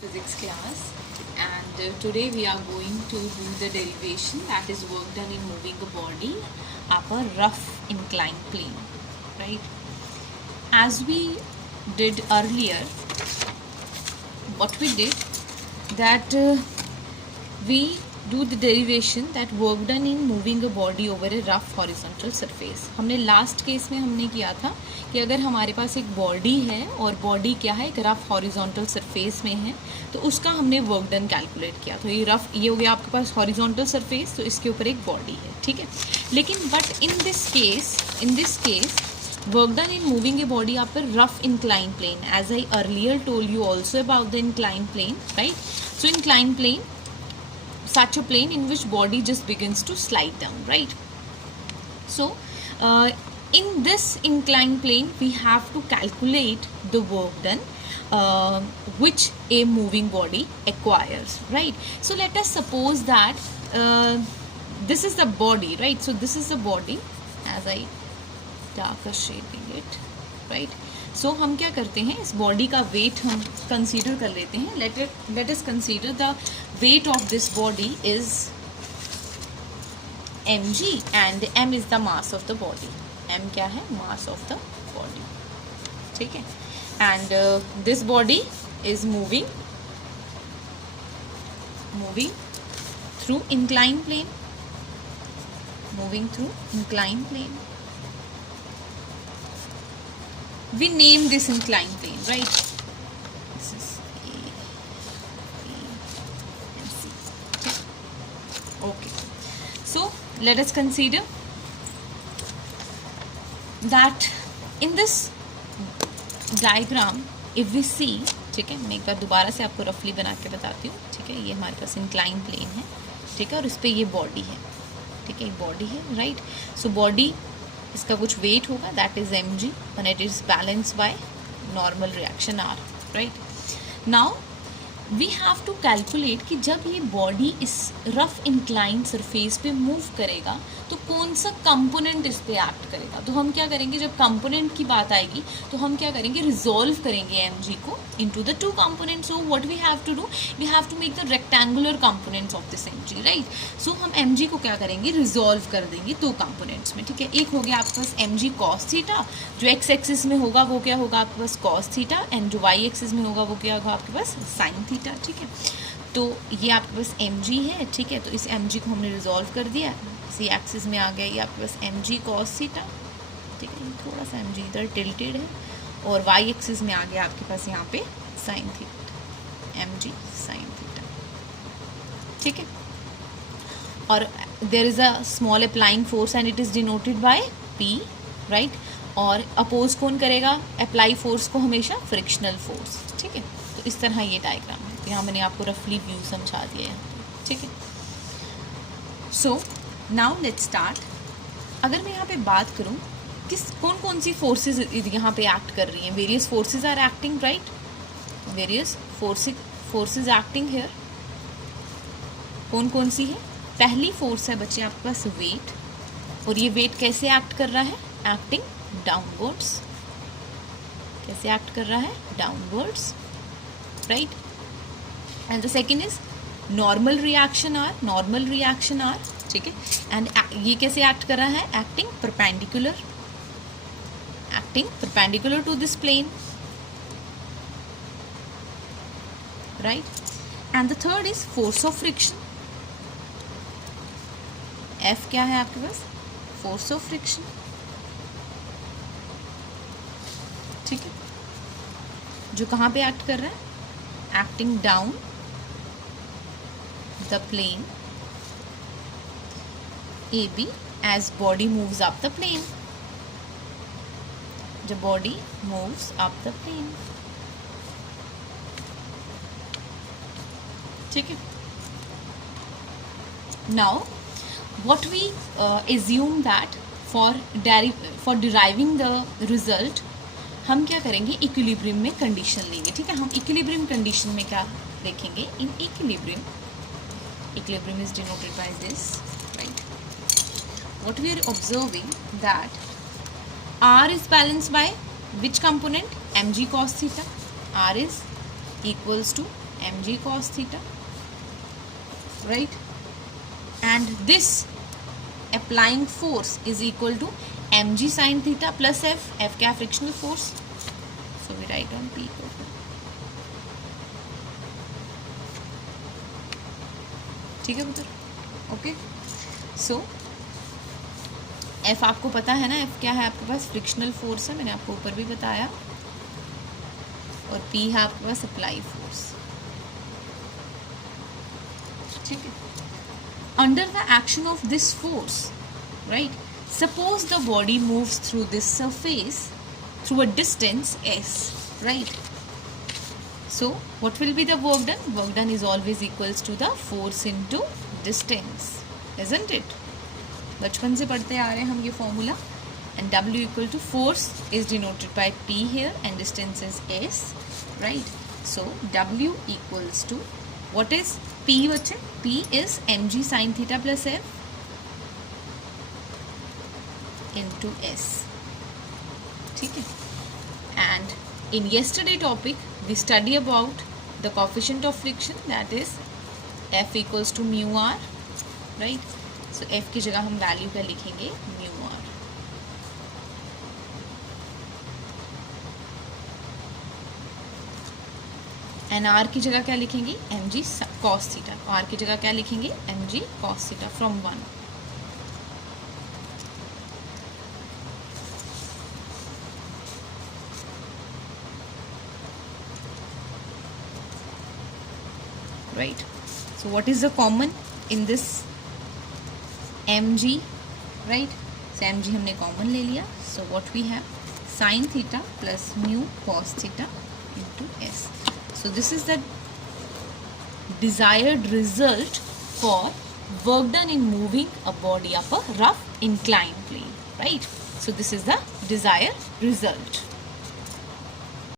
physics class, and today we are going to do the derivation that is work done in moving a body up a rough inclined plane, right? As we did earlier, what we did that we do the derivation that work done in moving a body over a rough horizontal surface. हमने last case में हमने किया था कि अगर हमारे पास एक body है और बॉडी क्या है, एक रफ हॉरिजॉन्टल सरफेस में है, तो उसका हमने वर्क डन कैलकुलेट किया. तो ये हो गया आपके पास हॉरिजॉन्टल सरफेस, तो इसके ऊपर एक बॉडी है, ठीक है. लेकिन but in this case work done in moving a body up a rough inclined plane, as I earlier told you also about the inclined plane, right? So inclined plane, such a plane in which body just begins to slide down, right? So in this inclined plane we have to calculate the work done which a moving body acquires, right? So let us suppose that this is the body, right? So this is the body, as I darker shading it, right? So हम क्या करते हैं, इस body का wait हम consider कर लेते हैं. Let us consider the weight of this body is mg and m is the mass of the body. m क्या है, mass of the body, ठीक है. and this body is moving through inclined plane, we name this inclined plane, right? This is A, B, and C. Okay. So let us consider that in this diagram, if we see, ठीक है, मैं एक बार दोबारा से आपको रफली बना के बताती हूँ, ठीक है. ये हमारे पास इंक्लाइन प्लेन है, ठीक है, और इस पर ये बॉडी है, ठीक है, ये बॉडी है, राइट. सो बॉडी, इसका कुछ वेट होगा, that is mg, and it is balanced by normal reaction r, right? Now we have to calculate कि जब ये बॉडी इस रफ इंक्लाइंड सरफेस पे मूव करेगा तो कौन सा कंपोनेंट इस पे एक्ट करेगा. तो हम क्या करेंगे, जब कंपोनेंट की बात आएगी तो हम क्या करेंगे, रिजॉल्व करेंगे mg को into the two components. So what we have to do, we have to make the rectangular components of this mg, right. So हम mg को क्या करेंगे, रिजॉल्व कर देंगे दो कंपोनेंट्स में, ठीक है. एक हो गया आपके पास mg cos थीटा, जो एक्स एक्सिस में होगा वो क्या होगा आपके पास cos थीटा, एंड जो वाई एक्सिस में होगा वो क्या होगा आपके पास sin थीटा, ठीक है. तो ये आपके पास mg है, ठीक है. तो इस mg को हमने रिजॉल्व कर दिया, इसी एक्सिस में आ गया ये आपके पास mg cos थीटा, ठीक है. थोड़ा सा mg इधर टिल्टेड है, और y एक्सिस में आ गया आपके पास यहाँ पे sin theta, mg sin theta, ठीक है. और there is a small applying force and it is denoted by p, right. और अपोज कौन करेगा, अप्लाई फोर्स को हमेशा फ्रिक्शनल फोर्स, ठीक है. तो इस तरह ये डायग्राम है. यहाँ मैंने आपको रफली व्यू समझा दिया है, ठीक है. So now let's start. अगर मैं यहाँ पे बात करूँ कौन कौन सी फोर्सेस यहाँ पे एक्ट कर रही हैं, various forces are acting, right. Various forces acting here. कौन कौन सी है, पहली फोर्स है बच्चे आपके पास वेट, और ये वेट कैसे एक्ट कर रहा है, एक्टिंग डाउनवर्ड्स. कैसे एक्ट कर रहा है, downwards, right. And the second is normal reaction R, ठीक है. एंड ये कैसे एक्ट कर रहा है, acting perpendicular to this plane, right. And the third is force of friction. F क्या है आपके पास, फोर्स ऑफ फ्रिक्शन, ठीक है. जो कहाँ पे एक्ट कर रहा है, acting down the plane AB as body moves up the plane. जब body moves up the plane, ठीक है. Now what we assume that for deriving the result हम क्या करेंगे, इक्विलिब्रियम में कंडीशन लेंगे, ठीक है. हम इक्विलिब्रियम कंडीशन में क्या देखेंगे, in equilibrium is denoted by this, right. What we are observing that R is balanced by which component, mg cos theta. R is equals to mg cos theta, right? And this applying force is equal to mg sin theta plus f क्या frictional force, so we write on p equal to, ठीक है पुत्र, okay. सो F आपको पता है ना, F क्या है आपके पास, फ्रिक्शनल फोर्स है, मैंने आपको ऊपर भी बताया, और पी है आपके पास अप्लाई फोर्स, ठीक है। Under the action of this force, right, suppose the body moves through this surface through a distance S, right, so what will be the work done? Work done is always equals to the force into distance, isn't it? बचपन से पढ़ते आ रहे हैं हम ये formula, and W equal to force is denoted by P here and distance is S, right? So W equals to, what is P बच्चे? P is mg sin theta plus F into S, ठीक है। And in yesterday topic we study about the coefficient of friction, that is F equals to mu r, right? So F की जगह हम value क्या लिखेंगे, mu r, and r की जगह क्या लिखेंगे, mg cos theta, r की जगह क्या लिखेंगे, mg cos theta from 1, right? So what is the common in this mg, right? So mg हमने कॉमन ले लिया, so what we have, sin theta plus mu cos theta into s. So this is the desired result for work done in moving a body up a rough inclined plane, right? So this is the desired result.